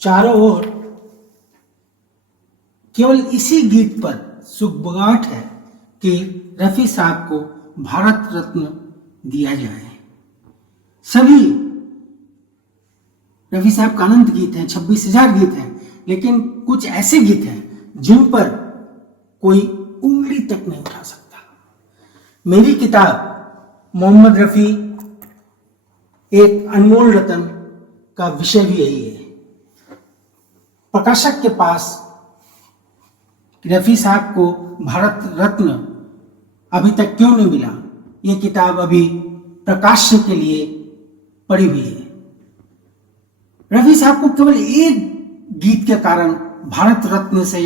चारों ओर केवल इसी गीत पर सुगबुगाहट है कि रफी साहब को भारत रत्न दिया जाए। सभी रफी साहब का अनंत गीत हैं, 26,000 गीत हैं, लेकिन कुछ ऐसे गीत हैं जिन पर कोई उंगली तक नहीं उठा सकता। मेरी किताब मोहम्मद रफी एक अनमोल रतन का विषय भी यही है। प्रकाशक के पास रफी साहब को भारत रत्न अभी तक क्यों नहीं मिला, ये किताब अभी प्रकाश्य के लिए पड़ी हुई है। रफी साहब को केवल एक गीत के कारण भारत रत्न से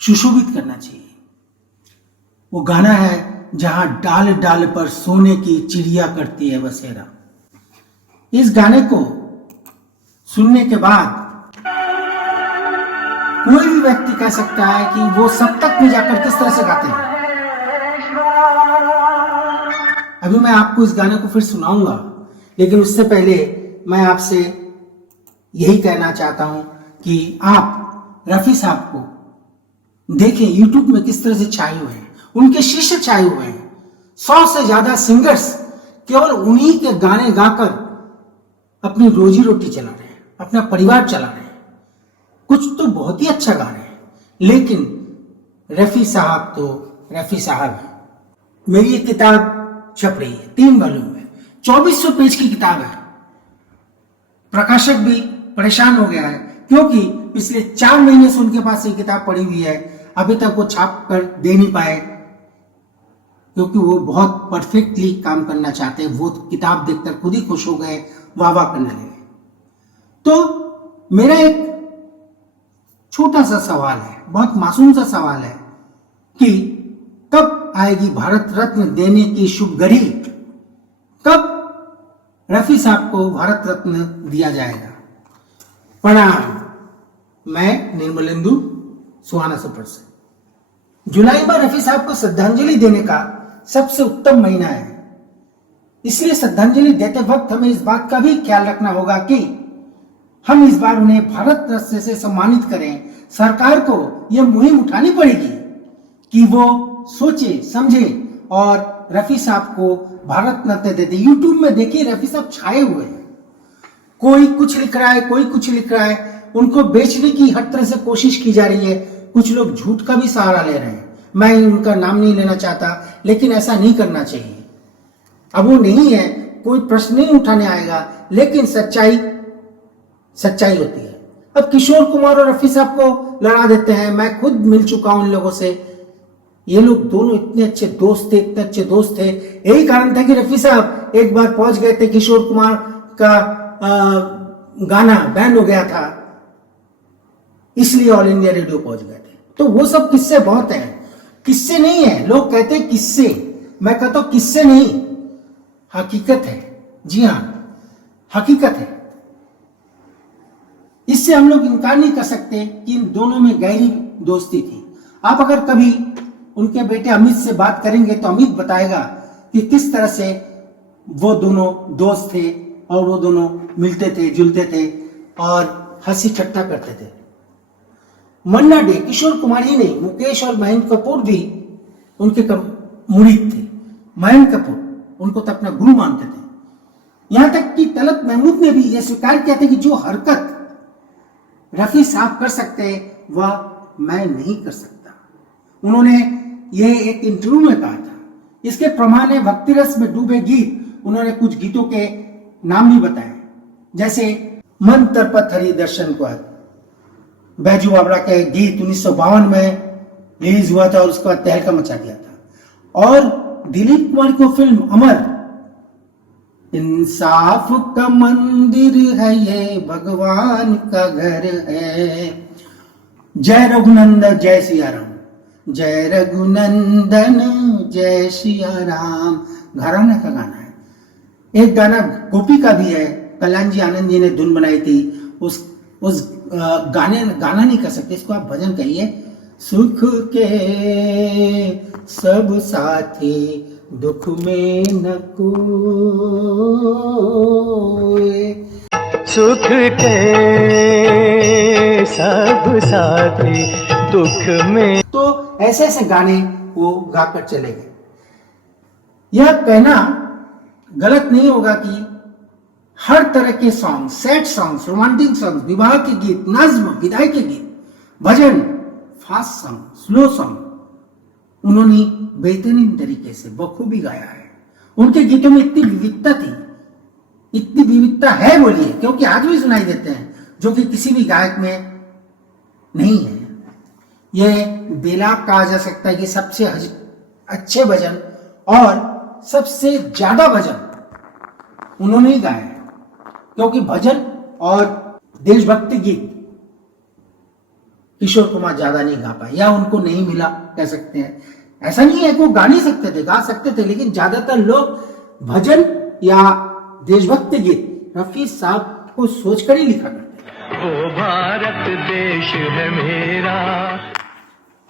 सुशोभित करना चाहिए। वो गाना है जहां डाल डाल पर सोने की चिड़िया करती है बसेरा। इस गाने को सुनने के बाद कोई भी व्यक्ति कह सकता है कि वो सप्तक में जाकर किस तरह से गाते हैं। अभी मैं आपको इस गाने को फिर सुनाऊंगा, लेकिन उससे पहले मैं आपसे यही कहना चाहता हूं कि आप रफी साहब को देखें YouTube में किस तरह से छाए हुए हैं, उनके शिष्य छाए हुए हैं। 100 से ज्यादा सिंगर्स केवल उन्हीं के गाने गाकर अपनी रोजी रोटी चला रहे हैं, अपना परिवार चला रहे हैं। कुछ तो बहुत ही अच्छा गाने हैं, लेकिन रफी साहब तो रफी साहब है। मेरी ये किताब छप रही है, 3 वॉल्यूम में, 2400 पेज की किताब है। प्रकाशक भी परेशान हो गया है क्योंकि पिछले 4 महीने से उनके पास ये किताब पड़ी हुई है, अभी तक वो छाप कर दे नहीं पाए, क्योंकि वो बहुत परफेक्टली काम करना चाहते हैं। वो किताब देखकर खुद ही खुश हो गए, वाह वाह करने लगे। तो मेरा एक छोटा सा सवाल है, बहुत मासूम सा सवाल है कि कब आएगी भारत रत्न देने की शुभ घड़ी? कब रफी साहब को भारत रत्न दिया जाएगा? प्रणाम, मैं निर्मलेंदु सुहाना सफर से। जुलाई में रफी साहब को श्रद्धांजलि देने का सबसे उत्तम महीना है, इसलिए श्रद्धांजलि देते वक्त हमें इस बात का भी ख्याल रखना होगा कि हम इस बार उन्हें भारत रत्न से सम्मानित करें। सरकार को यह मुहिम उठानी पड़ेगी कि वो सोचे समझे और रफी साहब को भारत रत्न दे दे। यूट्यूब में देखिए रफी साहब छाए हुए हैं, कोई कुछ लिख रहा है, कोई कुछ लिख रहा है। उनको बेचने की हर तरह से कोशिश की जा रही है। कुछ लोग झूठ का भी सहारा ले रहे हैं। मैं उनका नाम नहीं लेना चाहता, लेकिन ऐसा नहीं करना चाहिए। अब वो नहीं है, कोई प्रश्न नहीं उठाने आएगा, लेकिन सच्चाई सच्चाई होती है। अब किशोर कुमार और रफी साहब को लड़ा देते हैं। मैं खुद मिल चुका हूं उन लोगों से। ये लोग दोनों इतने अच्छे दोस्त थे, इतने अच्छे दोस्त थे। यही कारण था कि रफी साहब एक बार पहुंच गए थे, किशोर कुमार का गाना बैन हो गया था, इसलिए ऑल इंडिया रेडियो पहुंच गए थे। तो वो सब किस्से बहुत हैं, किस्से नहीं है। लोग कहते हैं किस्से, मैं कहता हूं किस्से नहीं, हकीकत है। जी हां, हकीकत है। इससे हम लोग इनकार नहीं कर सकते कि इन दोनों में गहरी दोस्ती थी। आप अगर कभी उनके बेटे अमित से बात करेंगे तो अमित बताएगा कि किस तरह से वो दोनों दोस्त थे और वो दोनों मिलते थे, जुलते थे और हंसी ठट्टा करते थे। मन्ना डे किशोर कुमार ही नहीं, मुकेश और महेंद्र कपूर भी उनके मुरीद थे। महेंद्र कपूर उनको तो अपना गुरु मानते थे। यहां तक कि तलत महमूद ने भी यह स्वीकार किया था कि जो हरकत रफी साहब कर सकते वह मैं नहीं कर सकता। उन्होंने यह एक इंटरव्यू में कहा था। इसके प्रमाण है भक्ति रस में डूबे गीत। उन्होंने कुछ गीतों के नाम भी बताए, जैसे मन तरपत हरि दर्शन को, बैजू बावड़ा के गीत 1952 में रिलीज हुआ था और उसके बाद तहलका मचा दिया था। और दिलीप कुमार को फिल्म अमर, इंसाफ का मंदिर है ये, भगवान का घर है, जय रघुनंदन जय सिया राम, जय रघुनंदन जय सिया राम, घराना का गाना है। एक गाना गोपी का भी है, कल्याण जी आनंद जी ने धुन बनाई थी। उस गाना नहीं कर सकते, इसको आप भजन कहिए। सुख के सब साथी दुख में न कोई। सुख के सब साथी दुख में। तो ऐसे ऐसे गाने वो गाकर चले गए। यह कहना गलत नहीं होगा कि हर तरह के song, sad songs, romantic songs, विवाह के गीत, नज्म, विदाई के गीत, भजन, फास्ट सॉन्ग, स्लो सॉन्ग उन्होंने बेहतरीन तरीके से बखूबी गाया है। उनके गीतों में इतनी विविधता थी, इतनी विविधता है बोलिए, क्योंकि आज भी सुनाई देते हैं, जो कि किसी भी गायक में नहीं है। यह बेलाग कहा जा सकता है कि सबसे अच्छे भजन और सबसे ज्यादा भजन उन्होंने ही गाया है, क्योंकि भजन और देशभक्ति गीत किशोर कुमार ज्यादा नहीं गा पाए, या उनको नहीं मिला कह सकते हैं। ऐसा नहीं है कि वो गा नहीं सकते थे, गा सकते थे, लेकिन ज्यादातर लोग भजन या देशभक्ति गीत रफी साहब को सोचकर ही लिखा करते हैं। ओ भारत देश है मेरा।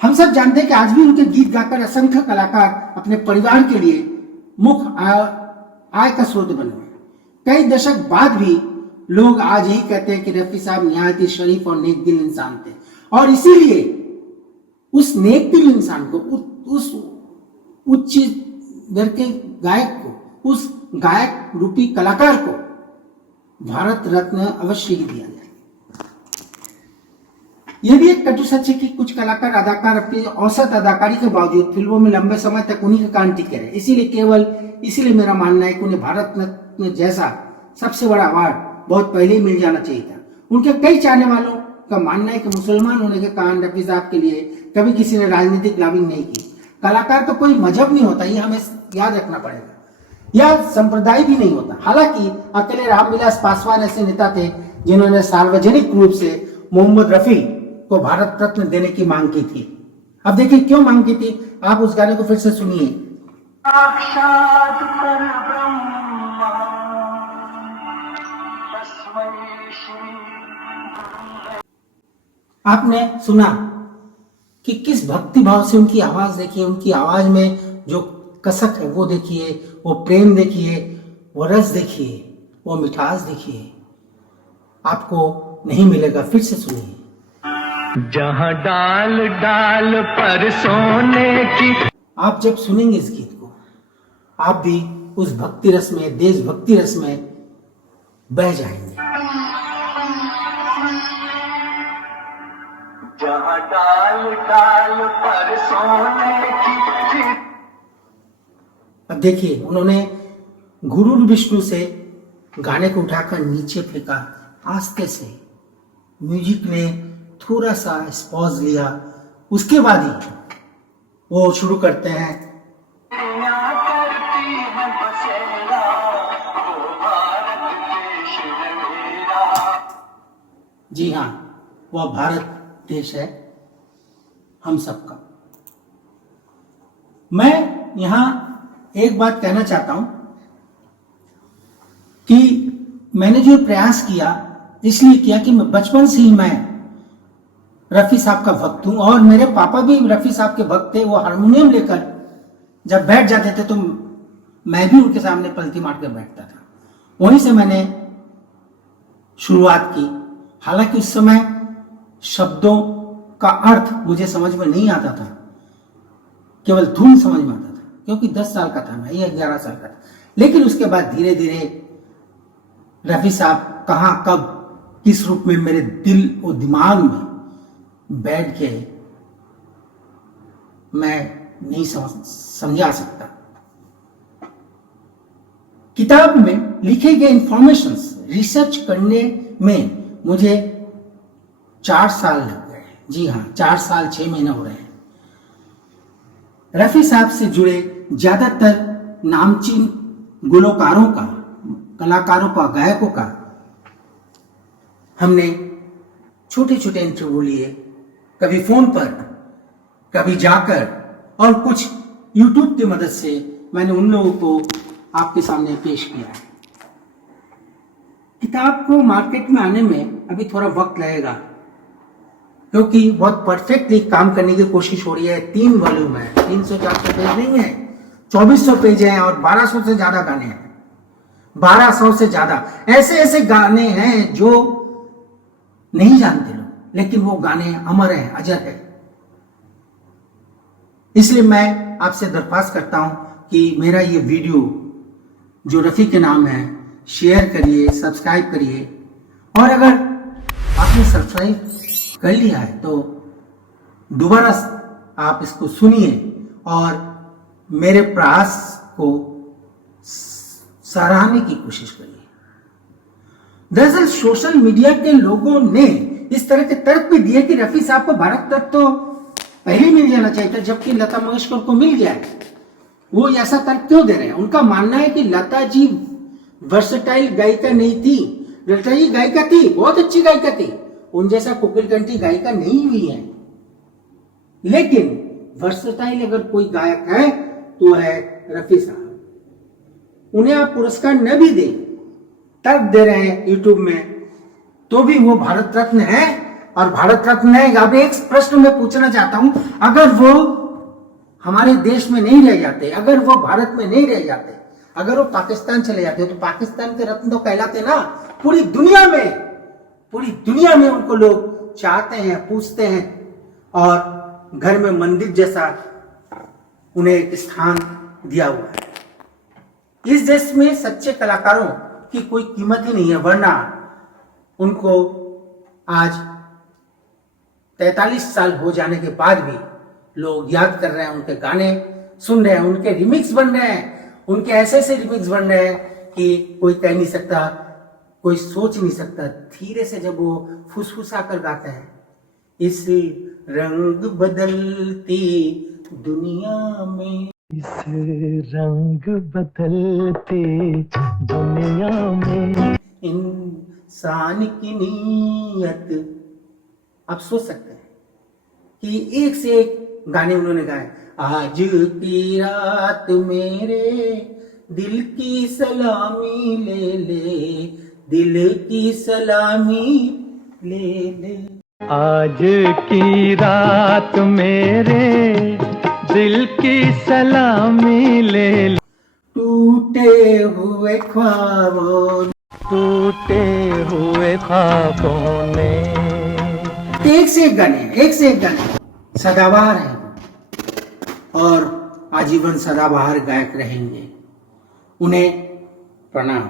हम सब जानते हैं कि आज भी उनके गीत गाकर असंख्य कलाकार अपने परिवार के लिए मुख्य आय का स्रोत बने हुए। कई दशक बाद भी लोग आज यही कहते हैं कि रफी साहब निहायत ही शरीफ और नेक दिल इंसान थे, और इसीलिए उस नेक दिल इंसान को, उस उच्च दर के गायक को, उस गायक रूपी कलाकार को भारत रत्न अवश्य ही दिया जाए। यह भी एक कटु सच है कि कुछ कलाकार अदाकार अपनी औसत अदाकारी के बावजूद फिल्मों में लंबे समय तक उन्हीं के कारण टिके रहे। इसीलिए मेरा मानना है कि उन्हें भारत रत्न जैसा सबसे बड़ा अवार्ड बहुत पहले ही मिल जाना चाहिए था। उनके कई चाहने वालों का मानना है कि मुसलमान होने के कारण रफी साहब के लिए कभी किसी ने राजनीतिक लॉबिंग नहीं की। कलाकार तो कोई मजहब नहीं होता, ये हमें याद रखना पड़ेगा, या संप्रदाय भी नहीं होता। हालांकि अकेले रामविलास पासवान ऐसे नेता थे जिन्होंने सार्वजनिक रूप से मोहम्मद रफी को भारत रत्न देने की मांग की थी। अब देखिए क्यों मांग की थी, आप उस गाने को फिर से सुनिए। साक्षात परब्रह्म तस्मै श्री। आपने सुना कि किस भक्ति भाव से उनकी आवाज देखिए, उनकी आवाज में जो कसक है वो देखिए, वो प्रेम देखिए, वो रस देखिए, वो मिठास देखिए, आपको नहीं मिलेगा। फिर से सुनिए। जहां डाल डाल पर सोने की। आप जब सुनेंगे इस गीत को, आप भी उस भक्ति रस में, देशभक्ति रस में बह जाएंगे। जहां डाल डाल पर सोने की। अब देखिए, उन्होंने गुरु विष्णु से गाने को उठाकर नीचे फेंका आस्ते से, म्यूजिक ने थोड़ा सा पॉज लिया, उसके बाद ही वो शुरू करते हैं। जी हाँ, वह भारत देश है हम सबका। मैं यहां एक बात कहना चाहता हूं कि मैंने जो प्रयास किया इसलिए किया कि मैं बचपन से ही मैं रफी साहब का भक्त हूं, और मेरे पापा भी रफी साहब के भक्त थे। वो हारमोनियम लेकर जब बैठ जाते थे तो मैं भी उनके सामने पलटी मारकर बैठता था। वहीं से मैंने शुरुआत की। हालांकि उस समय शब्दों का अर्थ मुझे समझ में नहीं आता था, केवल धुन समझ में आता था, क्योंकि 10 साल का था मैं, या 11 साल का था। लेकिन उसके बाद धीरे धीरे रफी साहब कहां कब किस रूप में मेरे दिल और दिमाग में बैठ गए, मैं नहीं समझा सकता। किताब में लिखे गए इंफॉर्मेशंस रिसर्च करने में मुझे 4 साल लग गए। जी हाँ, 4 साल 6 महीने हो रहे हैं। रफी साहब से जुड़े ज्यादातर नामचीन गुलकारों का, कलाकारों का, गायकों का हमने छोटे छोटे इंटरव्यू लिए, कभी फोन पर, कभी जाकर, और कुछ यूट्यूब की मदद से मैंने उन लोगों को आपके सामने पेश किया है। किताब को मार्केट में आने में अभी थोड़ा वक्त लगेगा, क्योंकि बहुत परफेक्टली काम करने की कोशिश हो रही है। 3 वॉल्यूम है, 300-400 पेज नहीं है, 2400 पेज हैं और 1200 से ज्यादा गाने हैं। 1200 से ज्यादा ऐसे ऐसे गाने हैं जो नहीं जानते लोग, लेकिन वो गाने अमर हैं, अजर है। इसलिए मैं आपसे दरख्वास्त करता हूं कि मेरा ये वीडियो जो रफ़ी के नाम है शेयर करिए, सब्सक्राइब करिए, और अगर आपने सब्सक्राइब कर लिया है तो दोबारा आप इसको सुनिए और मेरे प्रयास को सराहने की कोशिश करिए। दरअसल सोशल मीडिया के लोगों ने इस तरह के तर्क भी दिए कि रफ़ी साहब को भारत रत्न तो पहले मिल जाना चाहिए था, जबकि लता मंगेशकर को मिल गया है। वो ऐसा तर्क क्यों दे रहे हैं? उनका मानना है कि लता जी वर्सेटाइल गायिका नहीं थी। लता जी गायिका थी, बहुत अच्छी गायिका थी, उन जैसा कोकिल कंठी गायिका नहीं हुई है, लेकिन वर्सेटाइल अगर कोई गायक है तो है रफ़ी साहब। उन्हें आप पुरस्कार न भी दे, तर्क दे रहे हैं यूट्यूब में, तो भी वो भारत रत्न है और भारत रत्न है। अब एक प्रश्न मैं पूछना चाहता हूं, अगर वो हमारे देश में नहीं रह जाते, अगर वो भारत में नहीं रह जाते, अगर वो पाकिस्तान चले जाते तो पाकिस्तान के रत्न तो कहलाते ना। पूरी दुनिया में उनको लोग चाहते हैं, पूछते हैं, और घर में मंदिर जैसा उन्हें एक स्थान दिया हुआ है। इस देश में सच्चे कलाकारों की कोई कीमत ही नहीं है, वरना उनको आज 43 साल हो जाने के बाद भी लोग याद कर रहे हैं, उनके गाने सुन रहे हैं, उनके रिमिक्स बन रहे हैं, उनके ऐसे ऐसे रिमिक्स बन रहे हैं कि कोई कह नहीं सकता, कोई सोच नहीं सकता। धीरे से जब वो फुसफुसा कर गाते हैं, इस रंग बदलती दुनिया में, इस रंग बदलते दुनिया में इंसान की नीयत। आप सोच सकते हैं कि एक से एक गाने उन्होंने गाए। आज की रात मेरे दिल की सलामी ले ले, दिल की सलामी ले ले। आज की रात मेरे दिल की सलामी ले ले। टूटे हुए ख्वाबों, टूटे हुए ख्वाबों ने। एक से एक गाने सदाबहार हैं और आजीवन सदाबहार गायक रहेंगे। उन्हें प्रणाम।